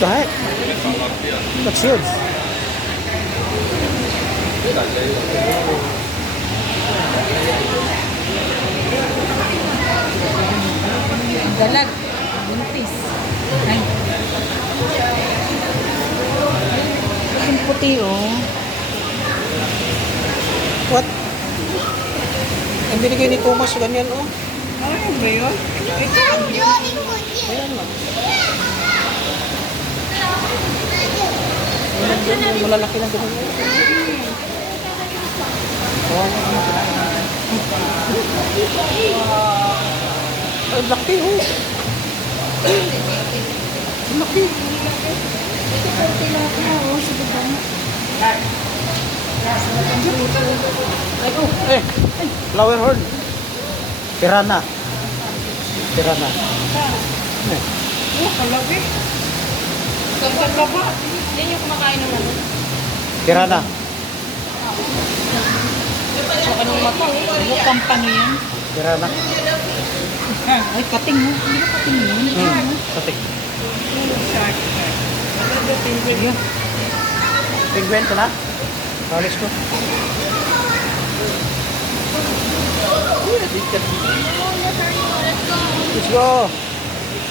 the heck? That's huge. Dalag. Buntis. Ay. Yung puti, oh. What? Ang binigay ni Thomas, ganyan, oh. Ano ba yun? Ayan lang. Ayan, malalaki lang ganun. Oh, ang laki, oh. Ang laki. Ay, oh, eh. Flower horn. Pirana. Pirana. Eh. Oh, kalabi. Kagkagaba. Hindi niyo kumakain ng ano? Pirana. So, anong mata? Mukhang pano yan. Pirana. Ay, kating mo. Hindi ba kating yun? Satik. Shark. Yun. Penguin ka na? Alis ko. Let's go.